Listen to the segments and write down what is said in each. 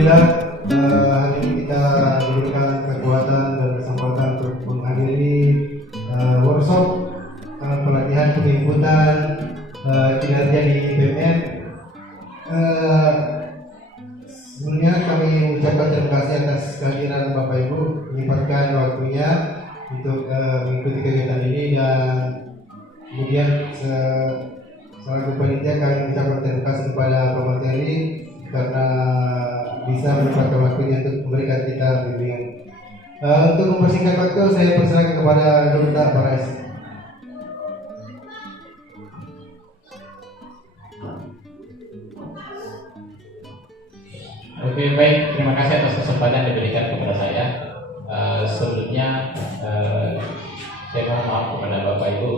Alhamdulillah hari ini kita diberikan kekuatan dan kesempatan untuk menghadiri workshop pelatihan penginputan kinerja di BUMN. Sebelumnya kami ucapkan terima kasih atas kehadiran Bapak Ibu menyempatkan waktunya untuk mengikuti kegiatan ini, dan kemudian selaku panitia kami ucapkan terima kasih kepada pemateri karena bisa menyempatkan waktunya untuk memberikan kita bimbingan. Untuk mempersingkat waktu, saya persilakan kepada Dr. Farais. Oke, baik, terima kasih atas kesempatan yang diberikan kepada saya. Sebelumnya saya mohon maaf kepada Bapak Ibu.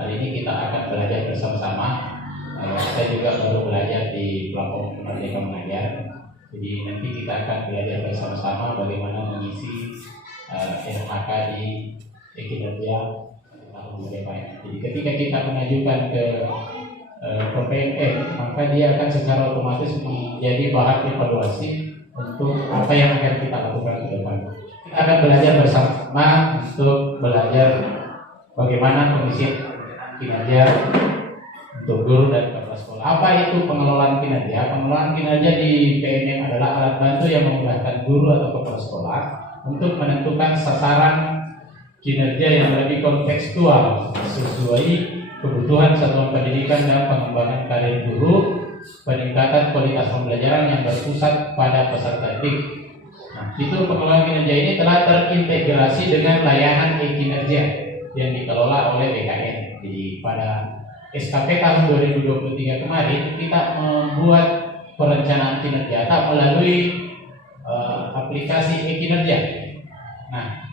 Hari ini kita akan belajar bersama-sama. Saya juga baru belajar di platform Merdeka Mengajar. Jadi nanti kita akan belajar bersama-sama bagaimana mengisi NHK di kinerja tahun BPM. Jadi ketika kita mengajukan ke PPMN, maka dia akan secara otomatis menjadi bahan evaluasi untuk apa yang akan kita lakukan ke depan. Kita akan belajar bersama untuk belajar bagaimana pengisian kinerja untuk guru dan kepala sekolah. Apa itu pengelolaan kinerja? Pengelolaan kinerja di PMN adalah alat bantu yang memudahkan guru atau kepala sekolah untuk menentukan sasaran kinerja yang lebih kontekstual sesuai kebutuhan satuan pendidikan dan pengembangan karir guru, peningkatan kualitas pembelajaran yang berpusat pada peserta didik. Nah, itu pengelolaan kinerja ini telah terintegrasi dengan layanan e-kinerja yang dikelola oleh BKN. Jadi pada SKP tahun 2023 kemarin kita membuat perencanaan kinerja melalui aplikasi e-kinerja. Nah,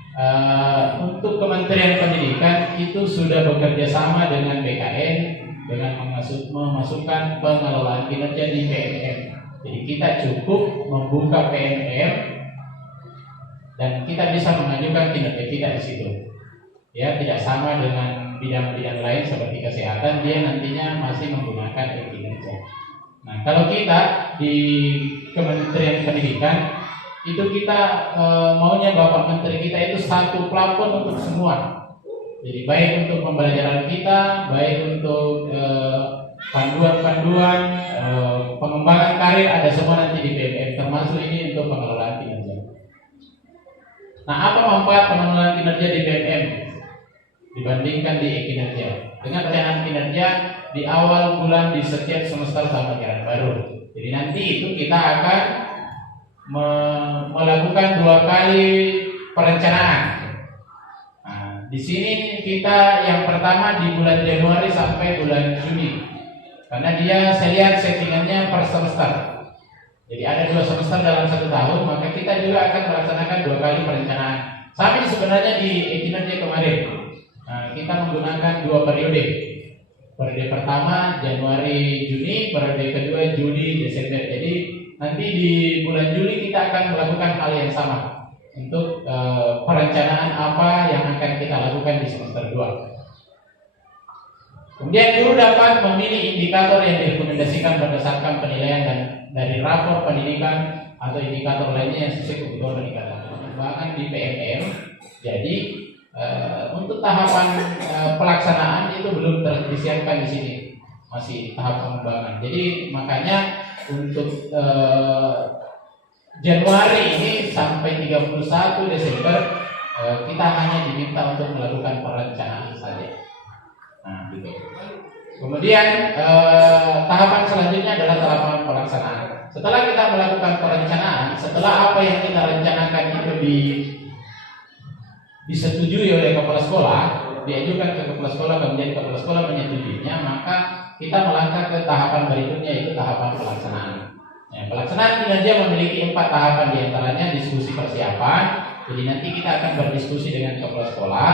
untuk Kementerian Pendidikan itu sudah bekerja sama dengan BKN dengan memasukkan pengelolaan kinerja di PMM. Jadi kita cukup membuka PMM dan kita bisa mengajukan kinerja kita di situ. Ya, tidak sama dengan bidang-bidang lain seperti kesehatan, dia nantinya masih menggunakan e-kinerja. Nah, kalau kita di Kementerian Pendidikan itu kita maunya Bapak Menteri kita itu satu plafon untuk semua. Jadi baik untuk pembelajaran kita, baik untuk panduan-panduan, pengembangan karir ada semua nanti di BMN, termasuk ini untuk pengelolaan kinerja. Nah, apa manfaat pengelolaan kinerja di BMN dibandingkan di e-kinerja? Dengan perencanaan kinerja di awal bulan di setiap semester tahun ajaran baru. Jadi nanti itu kita akan melakukan 2 kali perencanaan. Nah, di sini kita yang pertama di bulan Januari sampai bulan Juni, karena dia saya lihat settingannya per semester. Jadi ada 2 semester dalam 1 tahun, maka kita juga akan melaksanakan 2 kali perencanaan. Sama sebenarnya di kinerja kemarin. Nah, kita menggunakan 2 periode. Periode pertama Januari Juni, periode kedua Juli Desember. Jadi nanti di bulan Juli kita akan melakukan hal yang sama untuk perencanaan apa yang akan kita lakukan di semester 2. Kemudian guru dapat memilih indikator yang direkomendasikan berdasarkan penilaian dan dari rapor pendidikan atau indikator lainnya yang sesuai kebutuhan peningkatan pengembangan di PMM. Jadi untuk tahapan pelaksanaan itu belum disiapkan di sini, masih tahap pengembangan. Jadi makanya untuk Januari ini sampai 31 Desember kita hanya diminta untuk melakukan perencanaan saja. Nah, gitu. Kemudian tahapan selanjutnya adalah tahapan pelaksanaan. Setelah kita melakukan perencanaan, setelah apa yang kita rencanakan itu disetujui oleh kepala sekolah, diajukan ke kepala sekolah, kemudian kepala sekolah menyetujuinya, maka kita melangkah ke tahapan berikutnya, yaitu tahapan pelaksanaan. Ya, pelaksanaan kinerja memiliki 4 tahapan, diantaranya diskusi persiapan. Jadi nanti kita akan berdiskusi dengan kepala sekolah.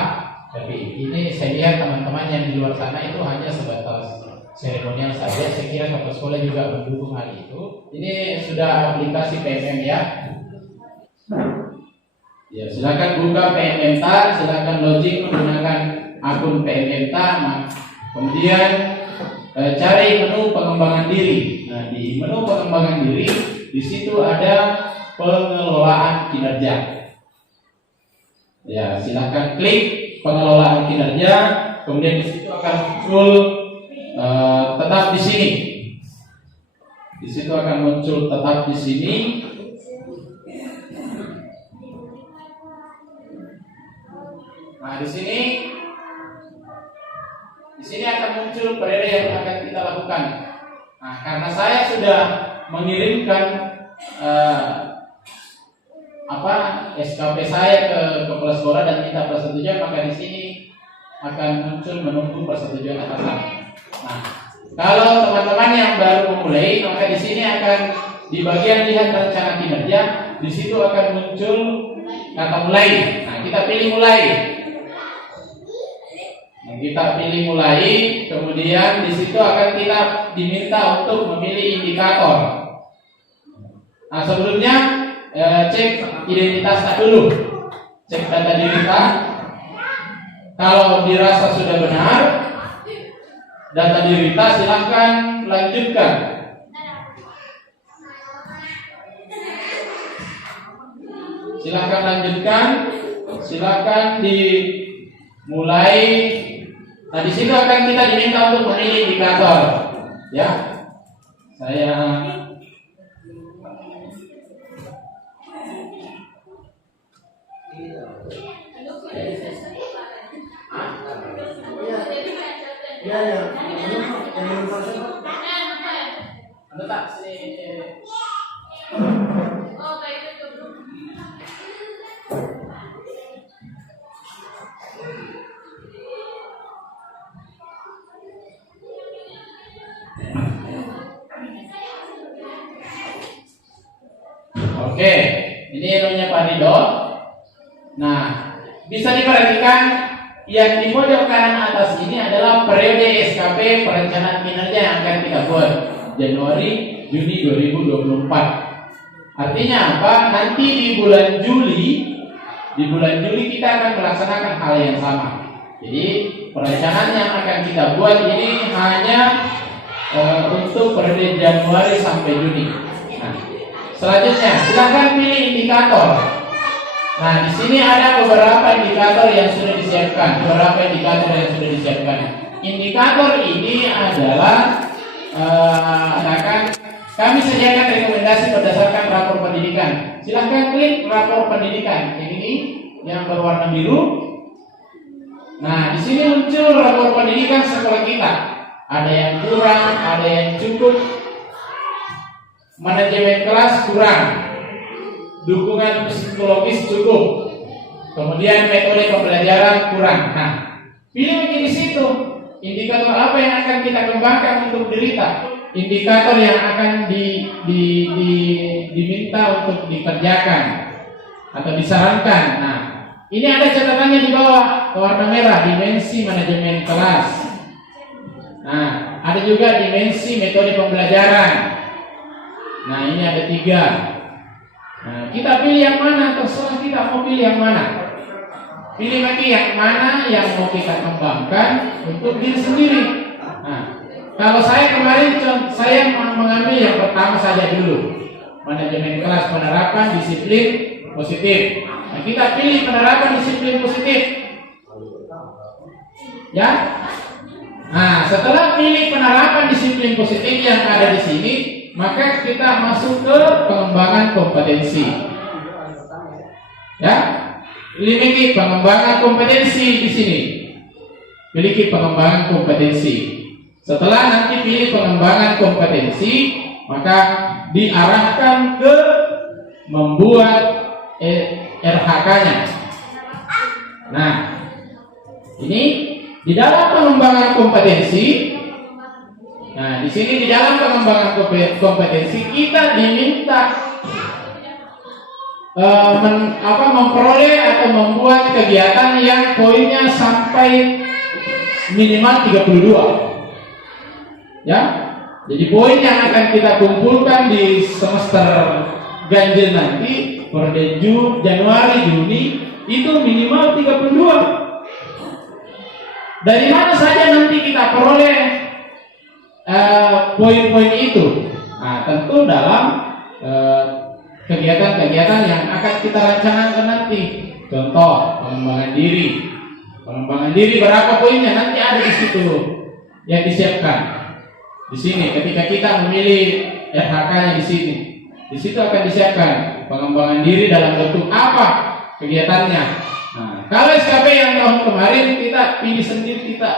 Tapi ini saya lihat teman-teman yang di luar sana itu hanya sebatas seremonial saja. Saya kira kepala sekolah juga mendukung hal itu. Ini sudah aplikasi PMM ya. Ya, silakan buka PMM TAR, silakan login menggunakan akun PMM TAR. Kemudian cari menu pengembangan diri. Nah, di menu pengembangan diri Di situ ada pengelolaan kinerja. Ya, silahkan klik pengelolaan kinerja, kemudian di situ akan muncul tetap di sini. Di situ akan muncul tetap di sini. Nah, di sini akan muncul periode yang akan kita lakukan. Nah, karena saya sudah mengirimkan SKP saya ke kepala sekolah dan minta persetujuan, maka di sini akan muncul menunggu persetujuan atasan. Nah, kalau teman-teman yang baru memulai, maka di sini akan di bagian lihat rencana kinerja, di situ akan muncul kata mulai. Nah, kita pilih mulai. Kemudian di situ akan kita diminta untuk memilih indikator. Nah, sebelumnya cek identitas dulu, cek data diri kita. Kalau dirasa sudah benar data diri kita, silahkan lanjutkan. Silahkan dimulai. Nah, di situ akan kita diminta untuk memilih indikator. Ya, saya Oke, ini namanya Pak Ridho. Nah, bisa diperhatikan yang di pojok kanan atas ini adalah periode SKP perencanaan kinerja yang akan kita buat Januari Juni 2024. Artinya apa? Nanti di bulan Juli kita akan melaksanakan hal yang sama. Jadi perencanaan yang akan kita buat ini hanya untuk periode Januari sampai Juni. Nah, selanjutnya silakan pilih indikator. Nah, di sini ada beberapa indikator yang sudah disiapkan. Indikator ini adalah kami sediakan rekomendasi berdasarkan rapor pendidikan. Silahkan klik rapor pendidikan. Yang ini yang berwarna biru. Nah, di sini muncul rapor pendidikan sekolah kita. Ada yang kurang, ada yang cukup. Manajemen kelas kurang, dukungan psikologis cukup, kemudian metode pembelajaran kurang. Nah, pilih lagi di situ indikator apa yang akan kita kembangkan untuk diri kita, indikator yang akan diminta untuk dikerjakan atau disarankan. Nah, ini ada catatannya di bawah warna merah, dimensi manajemen kelas. Nah, ada juga dimensi metode pembelajaran. Nah, ini ada 3. Nah, kita pilih yang mana, terserah kita mau pilih yang mana. Pilih lagi yang mana yang mau kita kembangkan untuk diri sendiri. Nah, kalau saya kemarin saya mengambil yang pertama saja dulu, manajemen kelas, penerapan disiplin positif. Nah, kita pilih penerapan disiplin positif. Ya. Nah, setelah pilih penerapan disiplin positif yang ada di sini, maka kita masuk ke pengembangan kompetensi. Ya, pilih pengembangan kompetensi di sini. Pilih pengembangan kompetensi. Setelah nanti pilih pengembangan kompetensi, maka diarahkan ke membuat RHK-nya. Nah, ini di dalam pengembangan kompetensi. Nah, di sini di dalam pengembangan kompetensi kita diminta memperoleh atau membuat kegiatan yang poinnya sampai minimal 32. Ya. Jadi poin yang akan kita kumpulkan di semester ganjil nanti periode Januari Juni itu minimal 32. Dari mana saja nanti kita peroleh poin-poin itu? Nah, tentu dalam kegiatan-kegiatan yang akan kita rencanakan nanti. Contoh pengembangan diri. Pengembangan diri berapa poinnya nanti ada di situ yang disiapkan. Di sini ketika kita memilih RHK-nya di situ akan disiapkan pengembangan diri dalam bentuk apa kegiatannya. Nah, kalau SKP yang tahun kemarin kita pilih sendiri, kita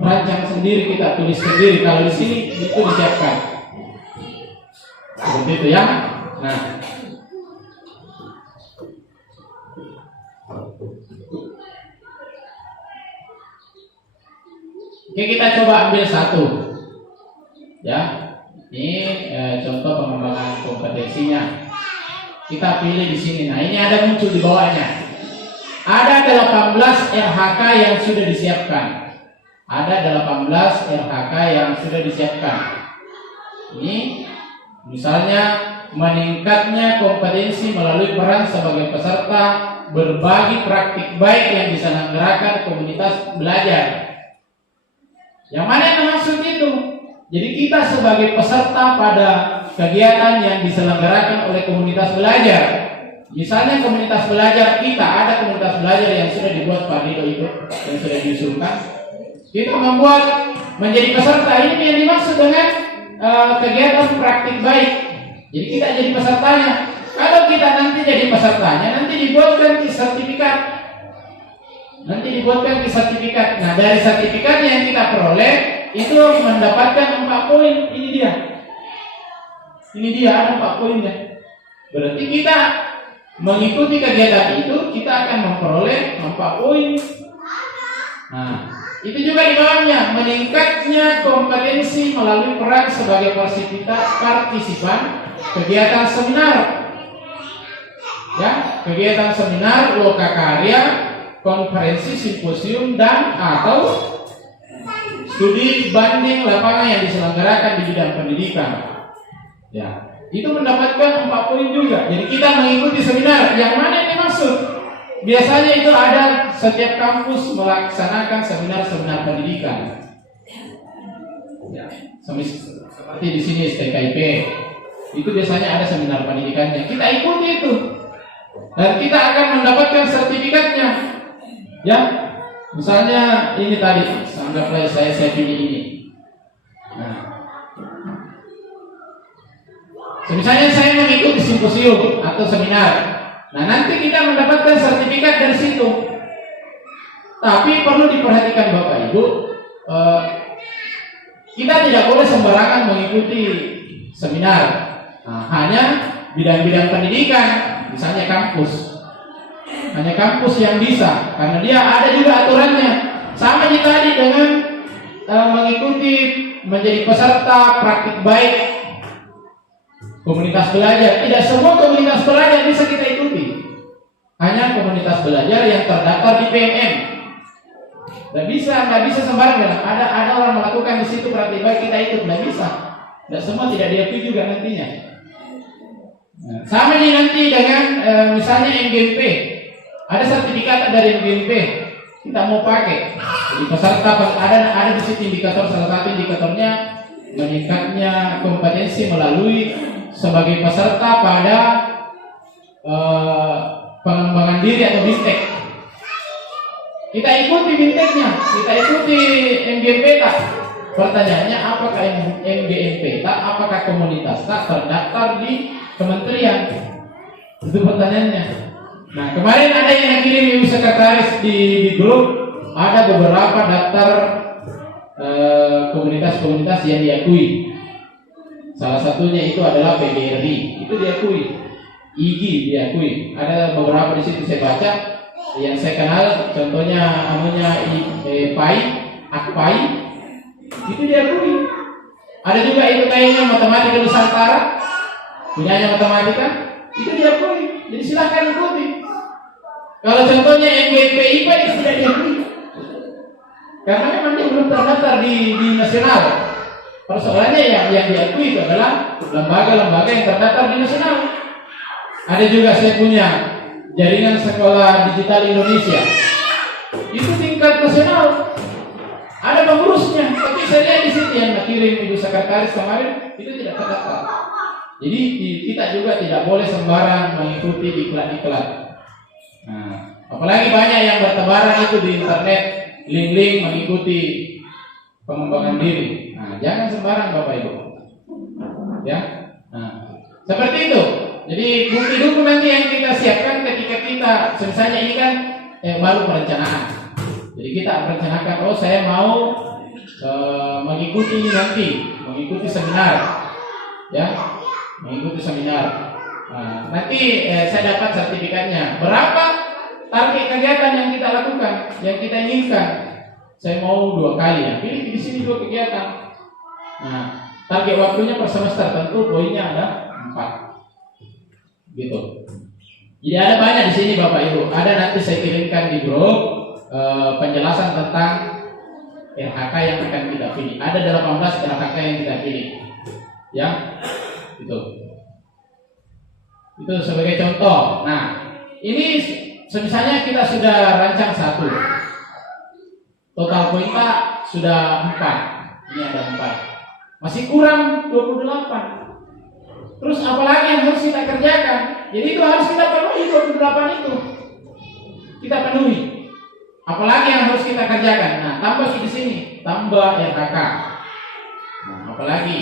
rancang sendiri, kita tulis sendiri. Kalau di sini itu disiapkan seperti itu ya. Nah, oke, kita coba ambil satu ya. Ini contoh pengembangan kompetensinya. Kita pilih di sini. Nah, ini ada muncul di bawahnya. Ada 18 RHK yang sudah disiapkan. Ada 18 RHK yang sudah disiapkan. Ini misalnya meningkatnya kompetensi melalui peran sebagai peserta berbagi praktik baik yang diselenggarakan komunitas belajar. Yang mana yang maksud itu? Jadi kita sebagai peserta pada kegiatan yang diselenggarakan oleh komunitas belajar. Misalnya komunitas belajar kita, ada komunitas belajar yang sudah dibuat Pak Dido itu, yang sudah diusulkan. Kita membuat menjadi peserta, ini yang dimaksud dengan kegiatan praktik baik. Jadi kita jadi pesertanya. Kalau kita nanti jadi pesertanya, nanti dibuatkan sertifikat. Nah, dari sertifikat yang kita peroleh itu mendapatkan 4 poin. Ini dia ada 4 poinnya. Berarti kita mengikuti kegiatan itu, kita akan memperoleh 4 poin. Nah, itu juga di bawahnya meningkatnya kompetensi melalui peran sebagai partisipan kegiatan seminar. Ya, kegiatan seminar, lokakarya, konferensi, simposium dan atau studi banding lapangan yang diselenggarakan di bidang pendidikan. Ya, itu mendapatkan 4 poin juga. Jadi kita mengikuti seminar. Yang mana yang dimaksud? Biasanya itu ada setiap kampus melaksanakan seminar-seminar pendidikan. Ya, seperti di sini STKIP. Itu biasanya ada seminar pendidikannya. Kita ikuti itu. Dan kita akan mendapatkan sertifikatnya. Ya. Misalnya ini tadi, anggaplah saya pilih ini. Nah, misalnya saya mengikuti simposium atau seminar. Nah, nanti kita mendapatkan sertifikat dari situ. Tapi perlu diperhatikan Bapak Ibu, kita tidak boleh sembarangan mengikuti seminar. Nah, hanya bidang-bidang pendidikan, misalnya kampus. Hanya kampus yang bisa, karena dia ada juga aturannya. Sama tadi dengan mengikuti menjadi peserta praktik baik komunitas belajar. Tidak semua komunitas belajar bisa kita ikuti. Hanya komunitas belajar yang terdaftar di PMM. Nggak bisa sembarangan. Ada orang melakukan di situ praktik baik, kita ikut, nggak bisa. Nggak semua tidak diakui juga nantinya. Nah, sama ini nanti dengan misalnya MGMP. Ada sertifikat dari MGMP, kita mau pakai. Jadi peserta ada di situ indikator, salah satu indikatornya meningkatnya kompetensi melalui sebagai peserta pada pengembangan diri atau BIMTEK. Kita ikuti BIMTEK-nya, kita ikuti MGMP tak? Pertanyaannya apakah MGMP tak? Apakah komunitas tak terdaftar di kementerian? Itu pertanyaannya. Nah, kemarin ada yang kirim ibu sekretaris di grup, ada beberapa daftar komunitas-komunitas yang diakui. Salah satunya itu adalah PGRI, itu diakui. IGI diakui. Ada beberapa di situ saya baca yang saya kenal, contohnya namanya PAI, AKPAI, itu diakui. Ada juga itu kayaknya Matematika Nusantara, punyanya matematika, itu diakui. Jadi silahkan ikuti. Kalau contohnya MGP IPA itu tidak diakui, karena memang dia belum terdaftar di nasional. Persoalannya yang diakui itu adalah lembaga-lembaga yang terdaftar di nasional. Ada juga saya punya jaringan sekolah digital Indonesia, itu tingkat nasional. Ada pengurusnya, tapi saya lihat di sini yang kirim ibu sekretaris kemarin itu tidak terdaftar. Jadi kita juga tidak boleh sembarang mengikuti iklan-iklan. Nah, apalagi banyak yang bertebaran itu di internet, link-link mengikuti pengembangan diri. Nah, jangan sembarang Bapak Ibu. Ya, nah, seperti itu. Jadi bukti-bukti nanti yang kita siapkan ketika kita, misalnya ini kan baru perencanaan. Jadi kita merencanakan, oh saya mau mengikuti ini nanti, mengikuti seminar, ya, mengikuti seminar. Nah, nanti saya dapat sertifikatnya. Berapa target kegiatan yang kita lakukan, yang kita inginkan? Saya mau 2 kali ya. Pilih di sini 2 kegiatan. Nah, target waktunya per semester tentu poinnya ada 4. Gitu. Jadi ada banyak di sini Bapak Ibu. Ada nanti saya kirimkan di grup penjelasan tentang RHK yang akan kita pilih. Ada 18 RHK yang kita pilih. Ya. Itu sebagai contoh. Nah, ini misalnya kita sudah rancang 1. Total poin Pak sudah 4. Ini ada 4. Masih kurang 28. Terus apalagi yang harus kita kerjakan? Jadi itu harus kita penuhi 28 itu. Kita penuhi. Apalagi yang harus kita kerjakan? Nah, tambah di sini, tambah RHK. Nah, apalagi?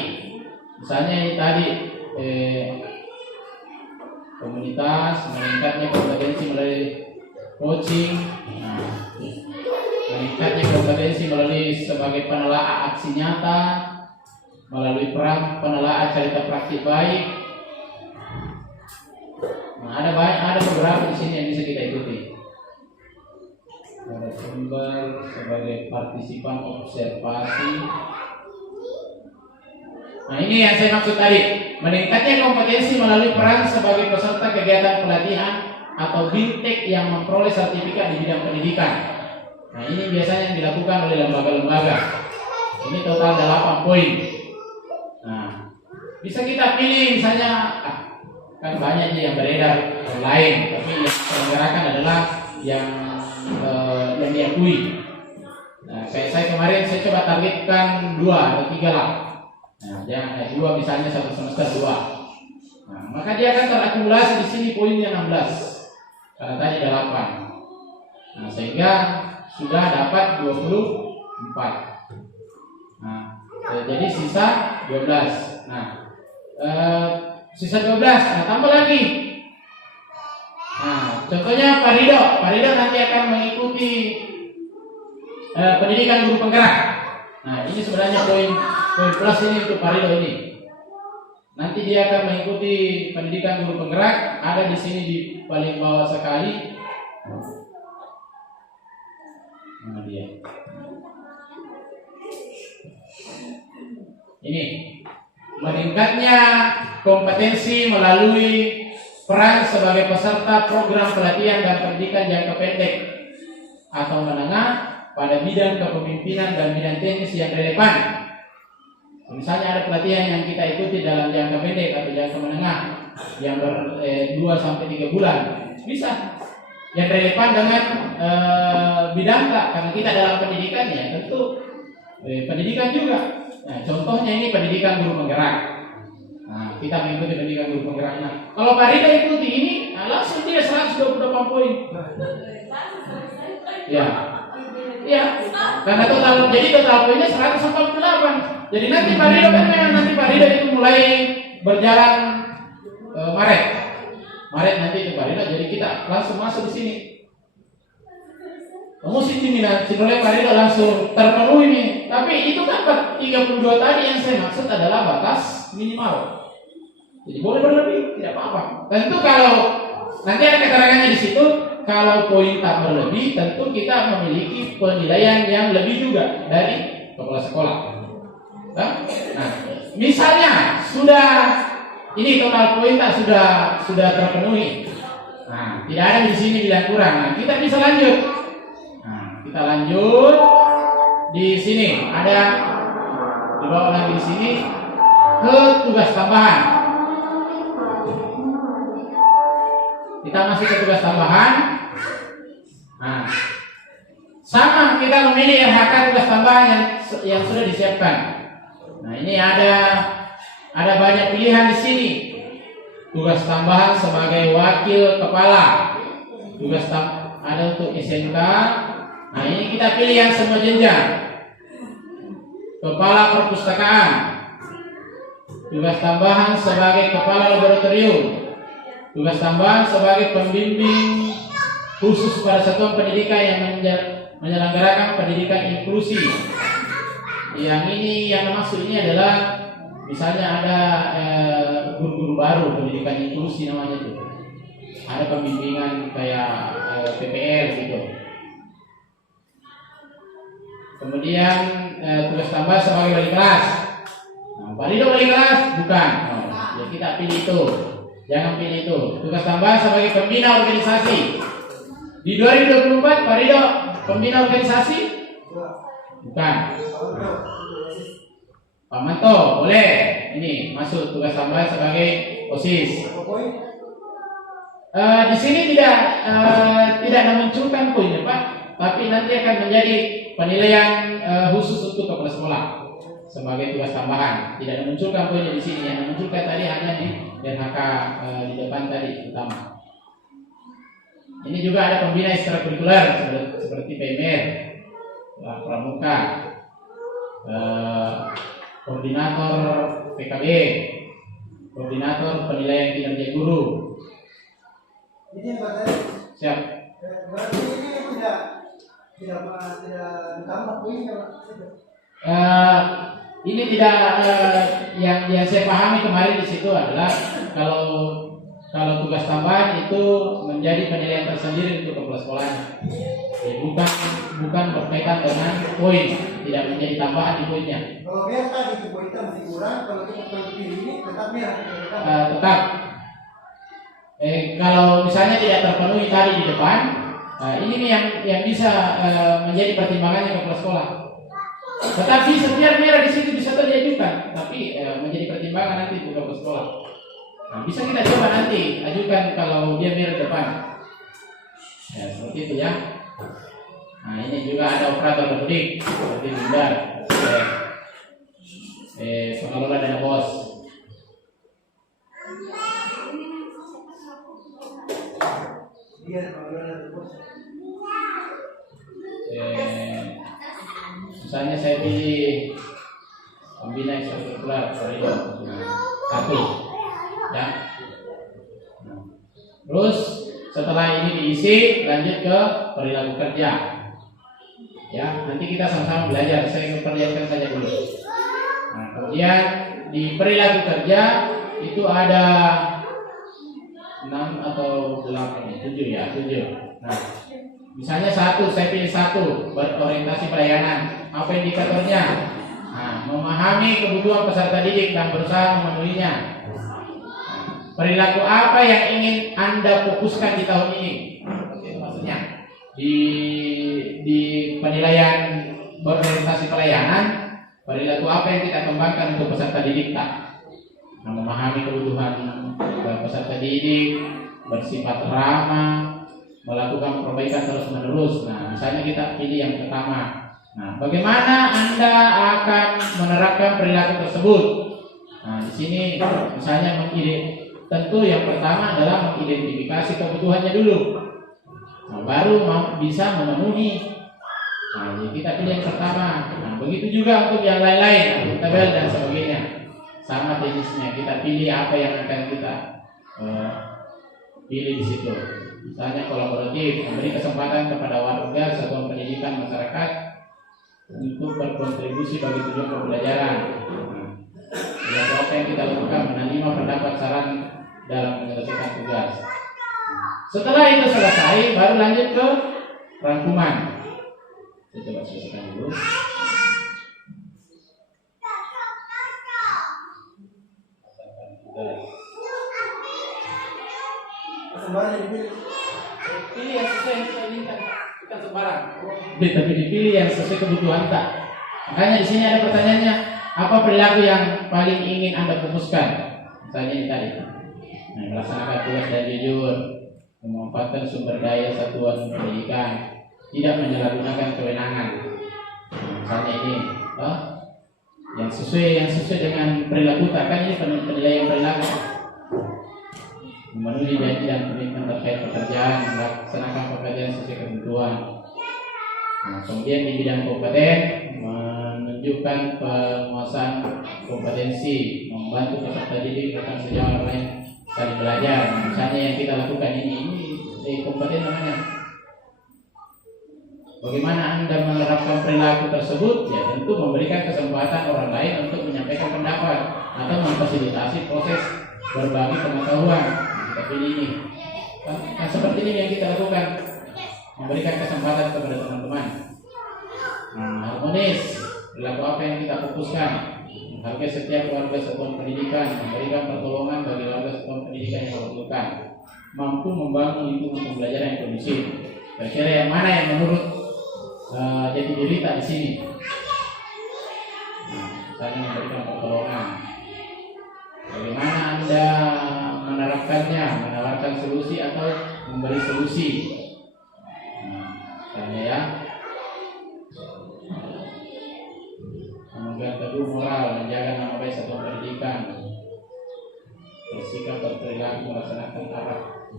Misalnya ini tadi komunitas, meningkatnya kompetensi melalui coaching. Nah, meningkatnya kompetensi melalui sebagai penelaah aksi nyata, melalui peran penelaah cerita praktik baik. Nah, ada beberapa di sini yang bisa kita ikuti. Ada sumber sebagai partisipan observasi. Nah, ini yang saya maksud tadi, meningkatnya kompetensi melalui peran sebagai peserta kegiatan pelatihan atau BIMTEK yang memperoleh sertifikat di bidang pendidikan. Nah, ini biasanya yang dilakukan oleh lembaga-lembaga. Ini total 8 poin. Nah, bisa kita pilih misalnya, kan banyak yang beredar lain, tapi yang diselenggarakan adalah yang diakui. Nah, kayak saya kemarin saya coba targetkan 2 atau 3 lah. Nah, yang 2 misalnya 1 semester 2. Nah, maka dia akan terakumulasi di sini poinnya 16. Karena tadi ada 8. Nah, sehingga sudah dapat 24. Nah, jadi sisa 12. Nah, sisa 12. Nah, tambah lagi. Nah, contohnya Pak Rido nanti akan mengikuti pendidikan guru penggerak. Nah, ini sebenarnya poin plus ini untuk Pak Rido ini. Nanti dia akan mengikuti pendidikan guru penggerak. Ada di sini di paling bawah sekali. Nah, dia. Ini meningkatnya kompetensi melalui peran sebagai peserta program pelatihan dan pendidikan jangka pendek atau menengah pada bidang kepemimpinan dan bidang teknis yang relevan. Misalnya ada pelatihan yang kita ikuti dalam jangka pendek atau jangka menengah yang 2-3 bulan, bisa. Yang relevan dengan bidang karena kita dalam pendidikan ya tentu pendidikan juga. Nah, contohnya ini pendidikan guru penggerak. Nah, kita mengikuti pendidikan guru penggerak. Nah, kalau Pak Rida ikuti ini, langsung dia 128 poin. Ya, ya. Karena total poinnya 148. Jadi nanti Pak Rida Pak Rida itu mulai berjalan Maret nanti itu Pak Rida. Jadi kita langsung masuk di sini. Musik ini nanti oleh Pak Rida langsung terpenuhi nih. Tapi itu kan 32 tadi yang saya maksud adalah batas minimal. Jadi boleh berlebih, tidak apa-apa. Tentu kalau nanti ada keterangannya di situ, kalau poin tak berlebih, tentu kita memiliki penilaian yang lebih juga dari kepala sekolah. Nah, misalnya ini total poin tak sudah terpenuhi. Nah, tidak ada di sini bilang kurang. Nah, kita bisa lanjut. Nah, kita lanjut di sini ada dibawa lagi di sini ke tugas tambahan. Kita masih ke tugas tambahan. Nah, sama kita memilih RHK tugas tambahan yang sudah disiapkan. Nah, ini ada ada banyak pilihan di sini. Tugas tambahan sebagai wakil kepala. Ada untuk SMK. Nah, ini kita pilih yang semua jenjang. Kepala perpustakaan. Tugas tambahan sebagai kepala laboratorium. Tugas tambahan sebagai pembimbing khusus pada satuan pendidikan yang menyelenggarakan pendidikan inklusi. Yang ini yang maksud ini adalah misalnya ada guru-guru baru pendidikan inklusi namanya itu. Ada pembimbingan kayak PPL gitu. Kemudian tugas tambah sebagai wali kelas. Nah, wali kelas bukan. Ya kita pilih itu. Jangan pilih itu. Tugas tambah sebagai pembina organisasi. Di 2024 Pak Rido pembina organisasi? Bukan. Pak Manto boleh. Ini masuk tugas tambah sebagai OSIS. Di sini tidak memunculkan poinnya Pak, tapi nanti akan menjadi penilaian khusus untuk kepala sekolah sebagai tugas tambahan. Tidak memunculkan poinnya di sini, yang memunculkan tadi hanya di DHK di depan tadi utama. Ini juga ada pembina ekstrakurikuler seperti PMR, pramuka, koordinator PKB, koordinator penilaian kinerja guru. Ini berarti Siap. berarti ini tidak ditambah poinnya. Ini tidak yang saya pahami kemarin di situ adalah kalau tugas tambahan itu menjadi penilaian tersendiri untuk kepala sekolahnya. Jadi bukan berkaitan dengan poin, tidak menjadi tambahan di poinnya. Kalau biar tadi itu poinnya masih kurang, kalau kita pilih ini tetap merah. Tetap. Kalau misalnya tidak terpenuhi tadi di depan, ini nih yang bisa menjadi pertimbangannya kepala sekolah. Tetapi setiap merah di situ bisa diajukan, tapi menjadi pertimbangan nanti untuk kepala sekolah. Nah, bisa kita coba nanti ajukan kalau dia merah depan. Ya, seperti itu ya. Nah, ini juga ada operator mudik seperti Bundar, pengelola dana bos. Iya, kalau ada bos. Misalnya saya pilih pembina ekstrakurikuler satu, ya. Terus setelah ini diisi, lanjut ke perilaku kerja. Ya, nanti kita sama-sama belajar. Saya perlihatkan saja dulu. Nah, kemudian di perilaku kerja itu ada 6 atau 8, 7 ya, 7. Nah, misalnya saya pilih satu, berorientasi pelayanan. Apa indikatornya? Nah, memahami kebutuhan peserta didik dan berusaha memenuhinya. Perilaku apa yang ingin Anda fokuskan di tahun ini? Itu maksudnya. Di penilaian berorientasi pelayanan, perilaku apa yang kita kembangkan untuk peserta didik tak? Nah, memahami kebutuhan peserta didik, bersifat ramah, melakukan perbaikan terus-menerus. Nah, misalnya kita pilih yang pertama. Nah, bagaimana Anda akan menerapkan perilaku tersebut? Nah, di sini misalnya tentu yang pertama adalah mengidentifikasi kebutuhannya dulu. Nah, baru bisa memenuhi. Nah, jadi kita pilih yang pertama. Nah, begitu juga untuk yang lain-lain, tabel dan sebagainya. Sama jenisnya, kita pilih apa yang akan kita pilih di situ. Misalnya kolaboratif, memberi kesempatan kepada warga satuan pendidikan masyarakat untuk berkontribusi bagi tujuan pembelajaran. Nah, apa yang kita lakukan, menerima pendapat saran dalam menyelesaikan tugas. Setelah itu selesai, baru lanjut ke rangkuman. Saya coba selesaikan dulu. Pilih yang sesuai yang kita inginkan, bukan sembarang. Tapi dipilih yang sesuai kebutuhan tak. Makanya di sini ada pertanyaannya, apa perilaku yang paling ingin Anda fokuskan? Misalnya ini tadi. Nah, melaksanakan tugas dan jujur, memanfaatkan sumber daya satuan pendidikan, tidak menyalahgunakan kewenangan. Misalnya ini, yang sesuai dengan perilaku kita. Kan ini penilaian perilaku, memenuhi janji dan komitmen terkait pekerjaan, melaksanakan pekerjaan sesuai ketentuan. Nah, kemudian di bidang kompeten, menunjukkan penguasaan kompetensi, membantu peserta didik rekan sejawat lain saling belajar. Misalnya yang kita lakukan ini kompeten namanya. Bagaimana Anda menerapkan perilaku tersebut? Ya tentu memberikan kesempatan orang lain untuk menyampaikan pendapat atau memfasilitasi proses berbagi pengetahuan. Kita pilih ini. Nah, seperti ini yang kita lakukan, memberikan kesempatan kepada teman-teman. Harmonis, perilaku apa yang kita fokuskan? Menghargai setiap warga satuan pendidikan, memberikan pertolongan bagi warga satuan pendidikan yang membutuhkan, mampu membangun lingkungan pembelajaran yang kondusif. Kira-kira yang mana yang menurut jati diri tak di sini? Misalnya memberikan pertolongan. Bagaimana Anda menerapkannya, menawarkan solusi atau memberi solusi? Misalnya ya, memegang teguh moral, menjaga nama baik satuan pendidikan, bersikap berperilaku melaksanakan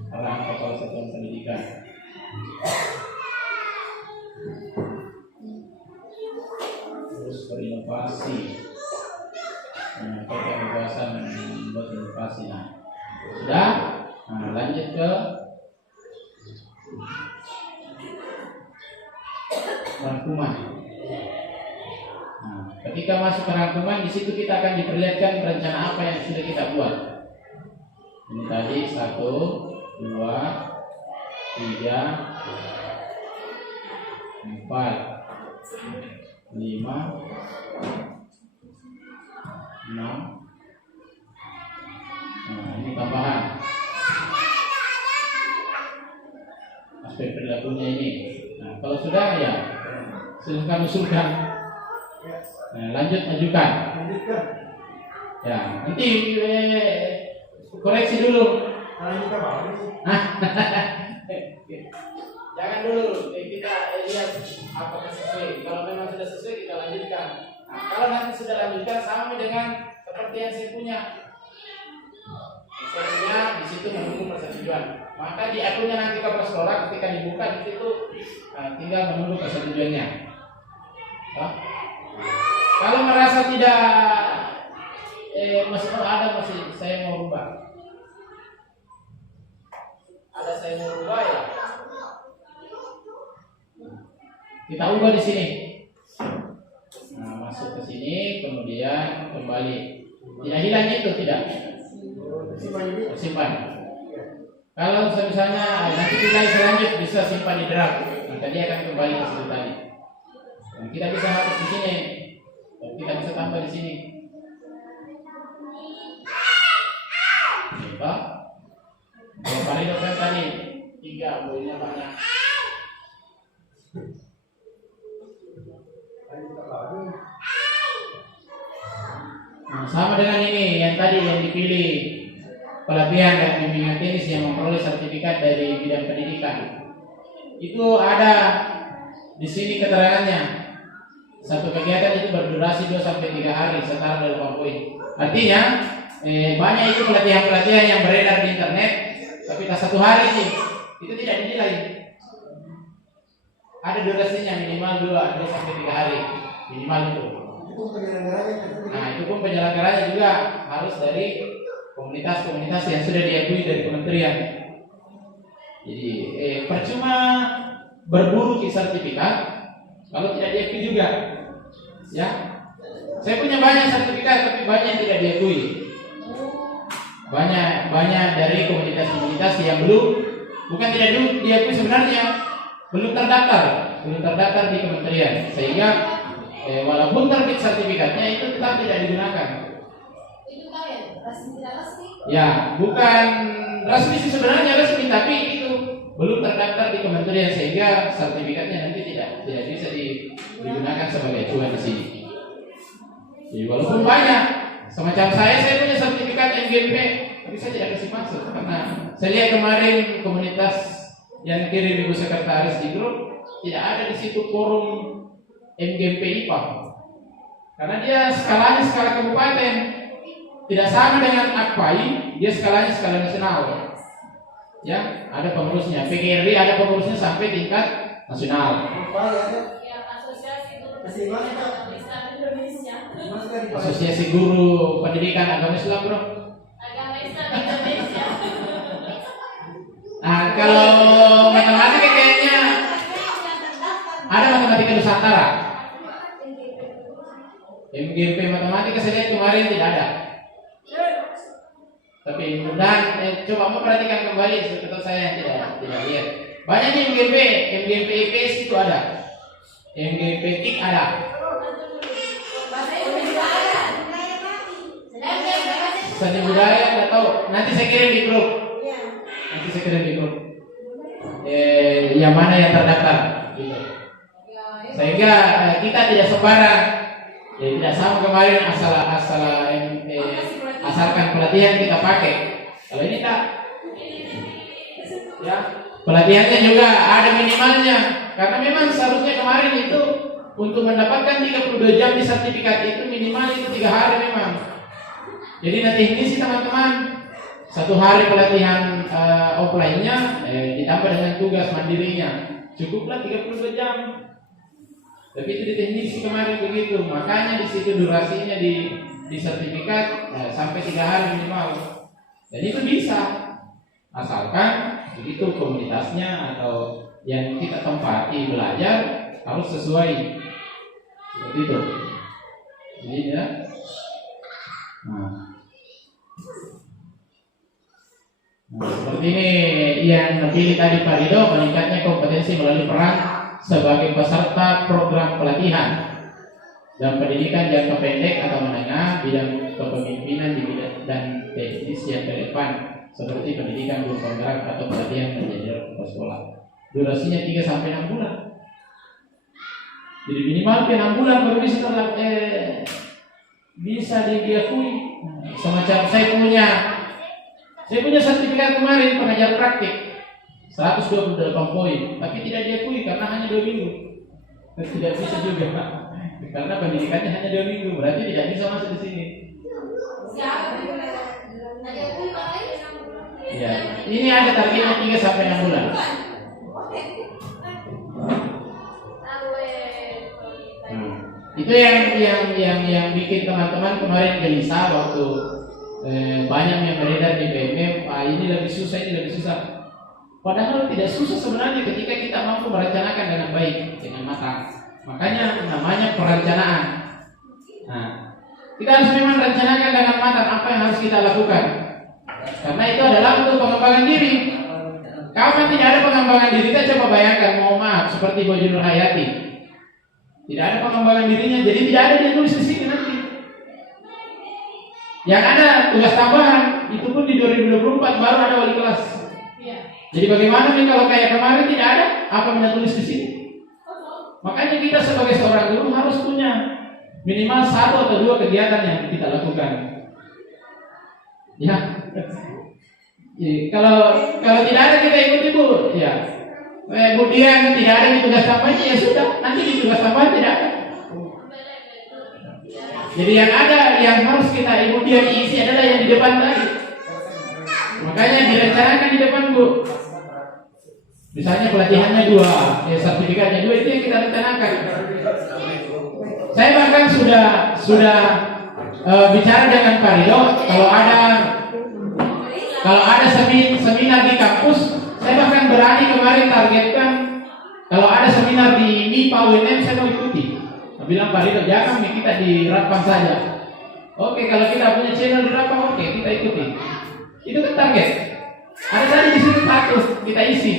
arahan kepala satuan pendidikan. Terus berinovasi, menyampaikan gagasan dan membuat inovasi. Nah, sudah. Nah, lanjut ke rangkuman. Nah, ketika masuk ke rangkuman, di situ kita akan diperlihatkan rencana apa yang sudah kita buat. Ini tadi 1, 2, 3, 4, 5, 6. Nah, ini tambahan aspek perilakunya ini. Nah, kalau sudah ya silahkan usulkan. Nah, lanjut ajukan. Ya, nanti koreksi dulu. Jangan dulu kita lihat apakah sesuai. Kalau memang sudah sesuai kita lanjutkan. Nah, kalau nanti sudah lanjutkan sama dengan seperti yang saya punya. Saya punya di situ menunggu persetujuan. Maka di akunnya nanti ke sekolah ketika dibuka di situ tinggal menunggu persetujuannya. Kalau merasa tidak masih saya mau rubah. Ada saya mau rubah ya. Kita ubah di sini. Nah, masuk ke sini, kemudian kembali. Tidak hilang itu, tidak. Simpan. Kalau misalnya nanti kita selanjut bisa simpan di draft, maka dia akan kembali ke situ tadi. Dan kita bisa hapus di sini, dan kita bisa tambah di sini. Coba. Kalau kali kan tadi 3, bolehnya banyak. Nah, sama dengan ini yang tadi yang dipilih pelatihan dan bimbingan teknis yang memperoleh sertifikat dari bidang pendidikan. Itu ada di sini keterangannya. Satu kegiatan itu berdurasi 2-3 hari, setara 8 poin. Artinya banyak itu pelatihan-pelatihan yang beredar di internet, tapi tak 1 hari sih, itu tidak dinilai. Ada durasinya minimal 2-3 hari, minimal itu. Nah, itu pun penyelenggaranya juga harus dari komunitas-komunitas yang sudah diakui dari kementerian. Jadi percuma berburu sertifikat kalau tidak diakui juga. Ya, saya punya banyak sertifikat tapi banyak yang tidak diakui. Banyak dari komunitas-komunitas yang bukan tidak diakui sebenarnya, belum terdaftar di kementerian, sehingga walaupun terbit sertifikatnya itu tetap tidak digunakan. Itu kan ya resmi tidak resmi? Ya, bukan resmi sih sebenarnya resmi, tapi itu belum terdaftar di kementerian sehingga sertifikatnya nanti tidak bisa digunakan sebagai acuan di sini. Jadi walaupun banyak, semacam saya punya sertifikat MGP, tapi saya tidak kasih masuk karena saya lihat kemarin komunitas yang kirim ibu sekretaris di grup tidak ada di situ forum MGP IPA. Karena dia skalanya skala kabupaten, tidak sama dengan AKPAI, dia skalanya skala nasional. Ya, ada pengurusnya. PGRI ada pengurusnya sampai tingkat nasional. Ya, asosiasi guru Islam Indonesia. Asosiasi Guru Pendidikan Agama Islam, bro. Agama Islam Indonesia. Nah, kalau matematika kayaknya ada Matematika Nusantara. MGP matematika saya lihat kemarin tidak ada. Tapi mudah-mudahan coba mau perhatikan kembali seperti saya yang tidak lihat. Banyak nih MGP IPS itu ada. MGP TIK ada. Seni budaya nggak tahu. Nanti saya kirim di grup. Yang mana yang terdaftar. Gitu. Sehingga kita tidak sembarang. Ya, tidak sama kemarin asalkan pelatihan kita pakai. Kalau ini tak. Ya, pelatihannya juga ada minimalnya. Karena memang seharusnya kemarin itu untuk mendapatkan 32 jam di sertifikat itu minimal itu 3 hari memang. Jadi nanti ini sih teman-teman 1 hari pelatihan offline-nya ditambah dengan tugas mandirinya. Cukuplah 32 jam. Tapi itu di teknik sih kemarin begitu. Makanya di situ durasinya di sertifikat sampai 3 hari minimal. Dan itu bisa. Asalkan begitu komunitasnya atau yang kita tempati belajar harus sesuai. Seperti itu. Jadi ya. Nah, seperti ini yang terpilih tadi Pak Rido, meningkatnya kompetensi melalui peran sebagai peserta program pelatihan dan pendidikan jangka pendek atau menengah, bidang kepemimpinan di bidang dan teknis yang ke depan seperti pendidikan guru penggerak atau pelatihan menjadi kepala sekolah. Durasinya 3-6 bulan. Jadi minimal 6 bulan baru bisa diakui. Semacam saya punya sertifikat kemarin pengajar praktik 128 poin, tapi tidak diakui karena hanya 2 minggu. Tidak bisa juga, karena pendidikannya hanya 2 minggu, berarti tidak bisa masuk di sini. Ya, ini ada targetnya 3-6 bulan. Itu yang bikin teman-teman kemarin gelisah waktu banyak yang beredar di BMM, ini lebih susah. Padahal tidak susah sebenarnya ketika kita mampu merencanakan dengan baik, dengan matang. Makanya namanya perencanaan. Nah, kita harus memang rencanakan dengan matang apa yang harus kita lakukan. Karena itu adalah untuk pengembangan diri. Kalau tidak ada pengembangan diri, kita coba bayangkan, mohon maaf, seperti Bu Nur Hayati. Tidak ada pengembangan dirinya, jadi tidak ada dia tulis di sini nanti. Yang ada tugas tambahan, itu pun di 2024 baru ada wali kelas. Jadi bagaimana nih kalau kayak kemarin tidak ada, apa yang tulis di sini? Makanya kita sebagai seorang guru harus punya minimal 1 atau 2 kegiatan yang kita lakukan. Ya, kalau tidak ada kita ikut ibu, ya. Kemudian tidak ada di tugas tambahnya, ya sudah, nanti di tugas tambahan tidak ada. Jadi yang ada, yang harus kita kemudian isi adalah yang di depan tadi. Makanya direncanakan di depan, Bu. Misalnya pelatihannya 2, sertifikatnya 2, itu yang kita rencanakan. Saya bahkan sudah bicara dengan Pak Rido, kalau ada seminar di kampus, saya bahkan berani kemarin targetkan kalau ada seminar di MIPA UNM saya mau ikuti. Saya bilang Pak Rido, jangan kita di Rapang saja. Oke, kalau kita punya channel di Rapang, oke, kita ikuti. Itu kan target. Ada tadi di situ 100 kita isi.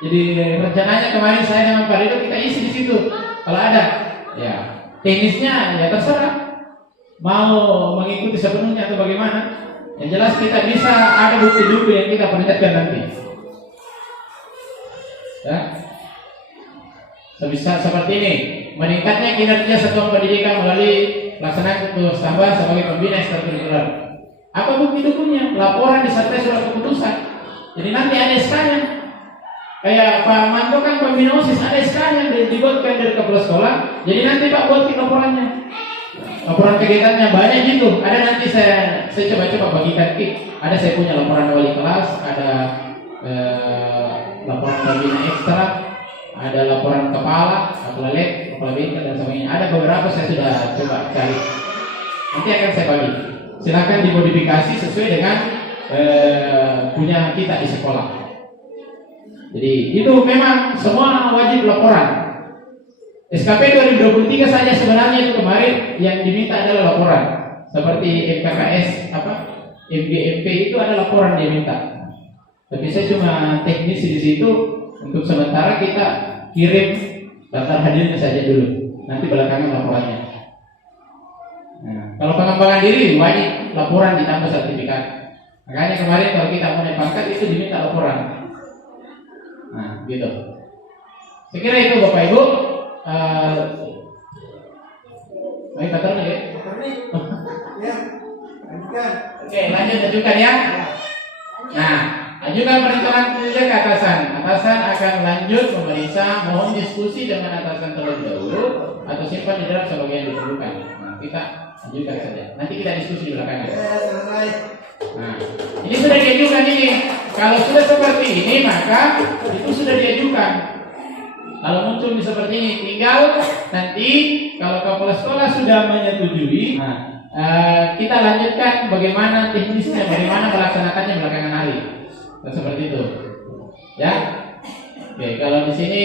Jadi rencananya kemarin saya dengan Pak Rido kita isi di situ. Kalau ada, ya teknisnya ya terserah. Mau mengikuti sepenuhnya atau bagaimana? Yang jelas kita bisa ada bukti-bukti yang kita perlihatkan nanti. Ya, sebisa seperti ini. Meningkatnya kinerja satuan pendidikan melalui pelaksanaan tugas tambah sebagai pembina ekstrakurikuler. Apa bukti dukunnya? Laporan disertai surat keputusan. Jadi nanti ada SK-nya. Kayak Pak Manto kan pembina OSIS, ada SK yang dibuatkan dari kepala sekolah. Jadi nanti Pak buat laporannya, laporan kegiatannya banyak gitu. Ada nanti saya coba bagikan Ada saya punya laporan wali kelas, ada laporan pembina ekstra, ada laporan kepala bingkai dan sebagainya. Ada beberapa saya sudah coba cari. Nanti akan saya bagi. Silakan dimodifikasi sesuai dengan punya kita di sekolah. Jadi itu memang semua wajib laporan. SKP 2023 saja sebenarnya itu kemarin yang diminta adalah laporan. Seperti MKKS MGMP itu ada laporan dia minta. Tapi saya cuma teknis di situ untuk sementara kita kirim daftar hadirnya saja dulu. Nanti belakangan laporannya. Nah, kalau pengembangan diri wajib laporan ditambah sertifikat. Makanya kemarin kalau kita mau naik pangkat itu diminta laporan. Nah, gitu. Saya kira itu Bapak Ibu. Baik, kata ya. Ya, lanjutkan. Oke, lanjut ajukan ya. Nah, ajukan perencanaan kinerja ke atasan. Atasan akan lanjut memeriksa, mohon diskusi dengan atasan terlebih dahulu atau simpan di dalam sebagai yang diperlukan. Nah, kita ajukan saja. Nanti kita diskusi di belakangan. Selesai. Nah, ini sudah diajukan ini. Kalau sudah seperti ini maka itu sudah diajukan. Kalau muncul seperti ini, tinggal nanti kalau kepala sekolah sudah menyetujui, kita lanjutkan bagaimana teknisnya, bagaimana melaksanakannya belakangan hari. Dan seperti itu, ya. Oke, kalau di sini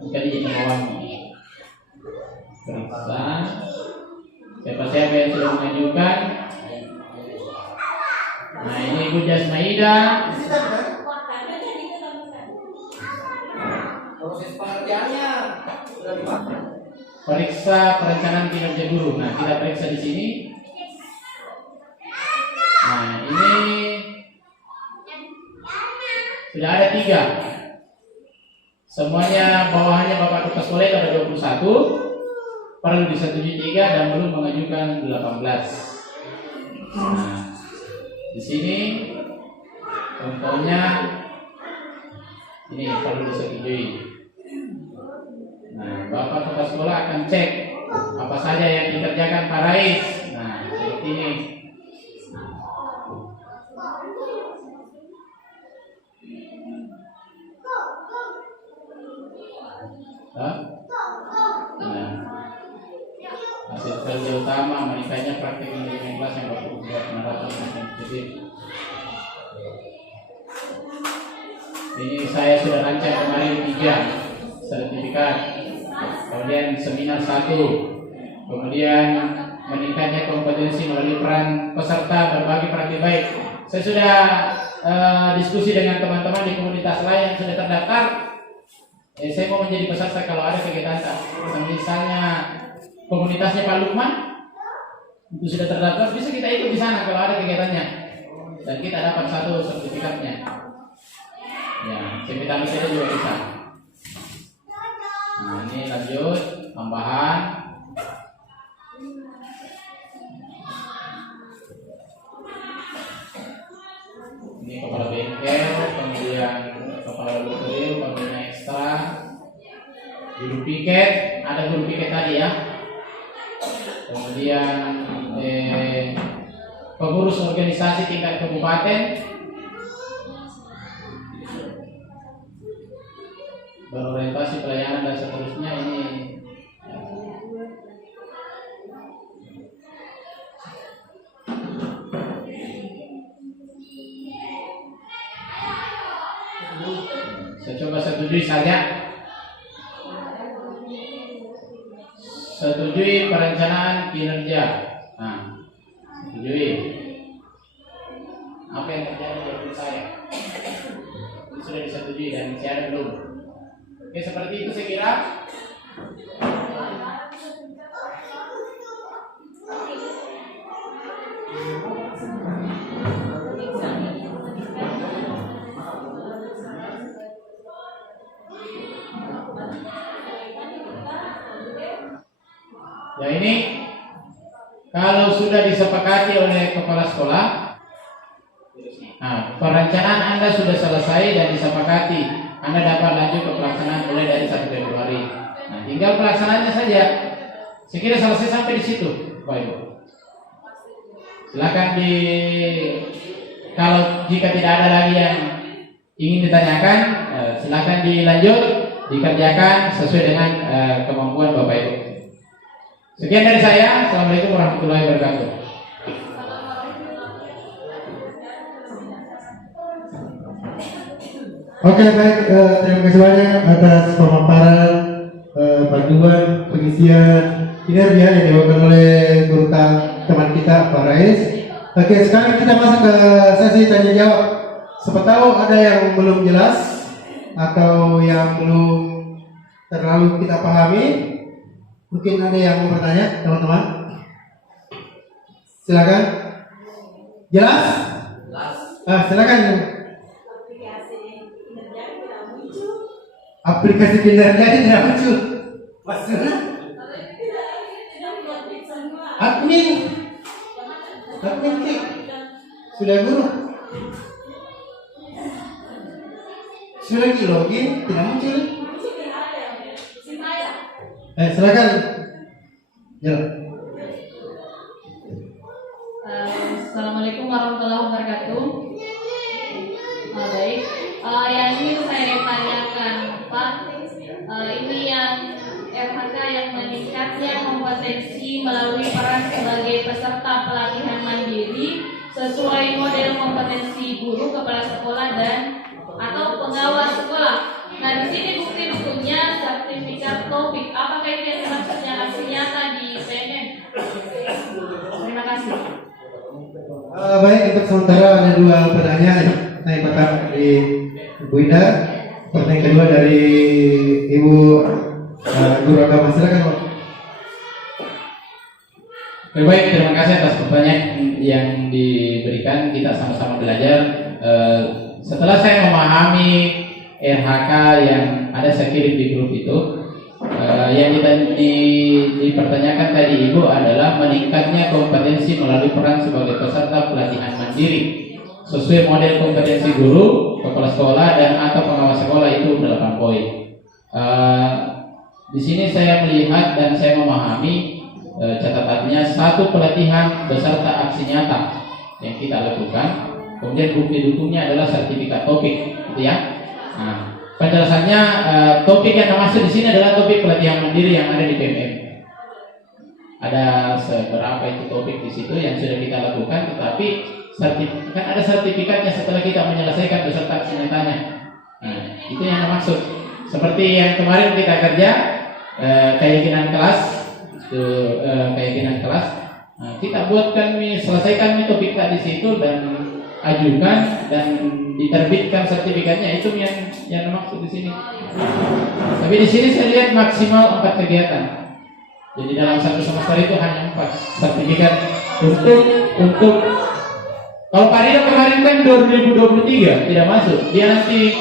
bukan di bawah periksa siapa yang sudah mengajukan. Nah, ini Ibu Jasmaida. Proses pengerjaannya sudah dipakai. Periksa perencanaan kinerja guru. Nah, kita periksa di sini. Nah, ini sudah ada 3. Semuanya bawahannya Bapak Kepala Sekolah ada 21. Perlu disetujui 3 dan belum mengajukan 18. Nah, di sini contohnya ini perlu disetujui. Nah, Bapak Kepala Sekolah akan cek apa saja yang dikerjakan Pak Rais. Nah, seperti ini. Nah, hasil kerja utama menikahnya praktik manajemen kelas yang Bapak buat ini saya sudah rancang kemarin 3 sertifikat, kemudian seminar 1, kemudian meningkatnya kompetensi melalui peran peserta berbagi praktik baik. Saya sudah diskusi dengan teman-teman di komunitas lain yang sudah terdaftar. Saya mau menjadi peserta kalau ada kegiatan, misalnya komunitasnya Pak Lukman itu sudah terdaftar, bisa kita ikut di sana kalau ada kegiatannya dan kita dapat 1 sertifikatnya. Ya, seminar kita juga bisa. Nah, ini lanjut tambahan. Ini kepala bengkel, kemudian kepala laboratorium, pembina ekstra, guru piket, ada guru piket tadi ya. Kemudian pengurus organisasi tingkat kabupaten, berorientasi pelayanan dan seterusnya. Ini saya coba setujui saja. Setujui perencanaan kinerja. Nah, setujui. Apa yang terjadi dari saya? Ini sudah disetujui dan masih ada belum? Oke, seperti itu saya kira. Ya, ini kalau sudah disepakati oleh kepala sekolah, Nah, perencanaan Anda sudah selesai dan disepakati. Anda dapat lanjut ke pelaksanaan mulai dari 1 Februari. Nah, tinggal pelaksanaannya saja. Saya kira selesai sampai di situ, Bapak Ibu. Silakan kalau jika tidak ada lagi yang ingin ditanyakan, silakan dilanjut, dikerjakan sesuai dengan kemampuan Bapak Ibu. Sekian dari saya. Assalamualaikum warahmatullahi wabarakatuh. Oke, baik, terima kasih banyak atas pemaparan panduan pengisian kinerja yang dibawakan oleh guru teman kita Pak Rais. Oke, sekarang kita masuk ke sesi tanya jawab. Siapa tahu ada yang belum jelas atau yang belum terlalu kita pahami. Mungkin ada yang mau bertanya, teman-teman. Silakan. Jelas? Silakan. Aplikasi kinerja tidak muncul. Maksudnya? Admin klik. Sudah guru. Sudah lagi login tidak muncul. Silakan. Jalan. Assalamualaikum warahmatullahi wabarakatuh. Baik, yang ingin saya tanyakan Pak, ini yang RHK yang meningkatnya kompetensi melalui peran sebagai peserta pelatihan mandiri sesuai model kompetensi guru, kepala sekolah dan atau pengawas sekolah. Nah, di sini bukti-buktinya sertifikat topik. Apakah ini yang maksudnya aksi nyata di PNM? Terima kasih. Baik, untuk sementara ada 2 pertanyaan. Yang pertama dari Ibu Ida, pertanyaan kedua dari Ibu Guru Agama. Silakan, Pak. Baik, terima kasih atas pertanyaan yang diberikan. Kita sama-sama belajar. Setelah saya memahami RHK yang ada saya kirim di grup itu, yang dipertanyakan tadi Ibu adalah meningkatnya kompetensi melalui peran sebagai peserta pelatihan mandiri sesuai model kompetensi guru, kepala sekolah dan atau pengawas sekolah, itu 8 poin. Di sini saya melihat dan saya memahami catatannya 1 pelatihan beserta aksi nyata yang kita lakukan. Kemudian bukti dukungnya adalah sertifikat topik, gitu ya. Nah, penjelasannya topik yang dimaksud di sini adalah topik pelatihan mandiri yang ada di PMM. Ada seberapa itu topik di situ yang sudah kita lakukan, tetapi kan ada sertifikatnya setelah kita menyelesaikan beserta aksi nyatanya. Nah, itu yang dimaksud. Seperti yang kemarin kita kerja keyakinan kelas, keyakinan kelas. Nah, kita buatkan selesaikan topik di situ dan ajukan dan diterbitkan sertifikatnya, itu yang dimaksud di sini. Tapi di sini saya lihat maksimal 4 kegiatan. Jadi dalam 1 semester itu hanya 4 sertifikat untuk kalau Pak Ridho kemarin kan 2023 tidak masuk, dia nanti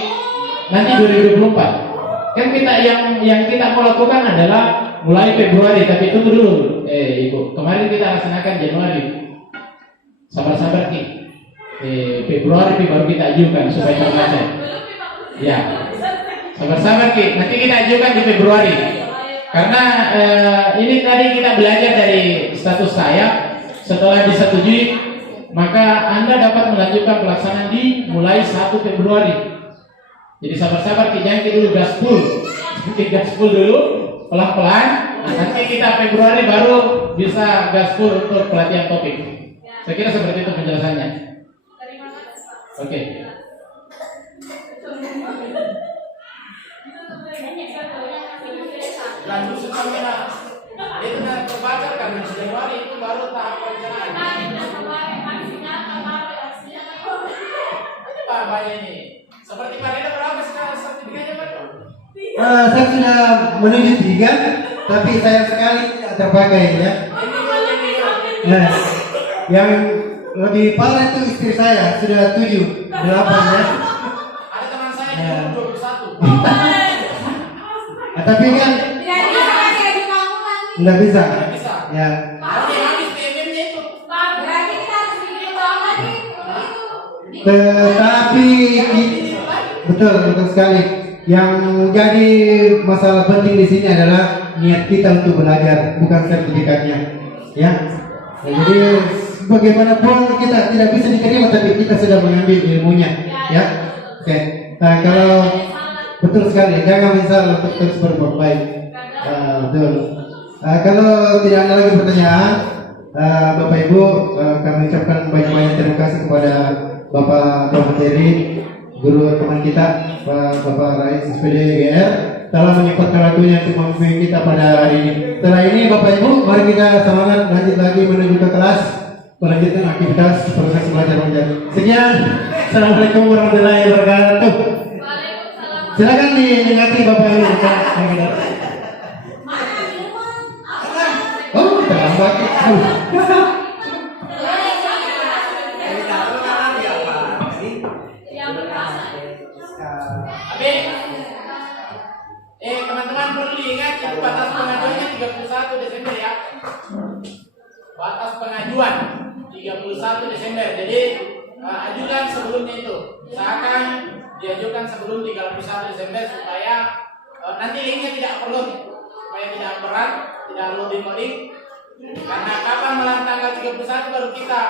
2024. Kan kita yang kita mau lakukan adalah mulai Februari, tapi tunggu dulu, Ibu. Kemarin kita laksanakan Januari. Sabar-sabar Ki. Februari baru kita ajukan supaya terbaca. Ya. Sabar-sabar Ki. Nanti kita ajukan di Februari. Karena ini tadi kita belajar dari status saya, setelah disetujui maka Anda dapat melanjutkan pelaksanaan di mulai 1 Februari. Jadi sabar-sabar, jangan kita dulu gaspol. Gaspol dulu, pelan-pelan. Nah, nanti kita Februari baru bisa gaspol untuk pelatihan topik. Saya kira seperti itu penjelasannya. Oke. Lanjut semuanya. Itu kan terbakar kan di Januari itu baru tahap perencanaan. Banyak ini. Seperti Pak Ridho berapa sertifikatnya Pak? Saya sudah menuju 3, tapi sayang sekali tidak terpakai ya. Nah, yang lebih parah itu istri saya sudah 7, 8 ya. Ada teman saya yang 21. Tapi kan nggak bisa. Ya. Tetapi betul sekali. Yang jadi masalah penting di sini adalah niat kita untuk belajar, bukan sertifikatnya. Ya. Nah, jadi bagaimanapun kita tidak bisa diterima, tapi kita sudah mengambil ilmunya. Ya. Oke. Nah, kalau betul sekali, jangan menyesal untuk terus berbuat baik. Betul. Kalau tidak ada lagi pertanyaan, Bapak Ibu, kami ucapkan banyak-banyak terima kasih kepada Bapak Materi, guru teman kita, Bapak Rais SPD GR, telah menyempatkan waktunya untuk memimpin kita pada hari ini. Setelah ini, Bapak Ibu, mari kita semangat lanjut lagi menuju ke kelas, melanjutkan aktivitas proses belajar mengajar. Sekian, Assalamualaikum warahmatullahi wabarakatuh. Silakan diingati Bapak Ibu. Oh, terlambat. Teman-teman perlu diingat itu batas pengajuannya 31 Desember ya. Batas pengajuan 31 Desember. Jadi ajukan sebelumnya itu. Usahakan diajukan sebelum 31 Desember supaya nanti linknya tidak perlu, supaya tidak berat, tidak loading. Karena kapan malam tanggal 31 baru kita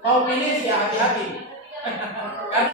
mau finish ya, hati-hati.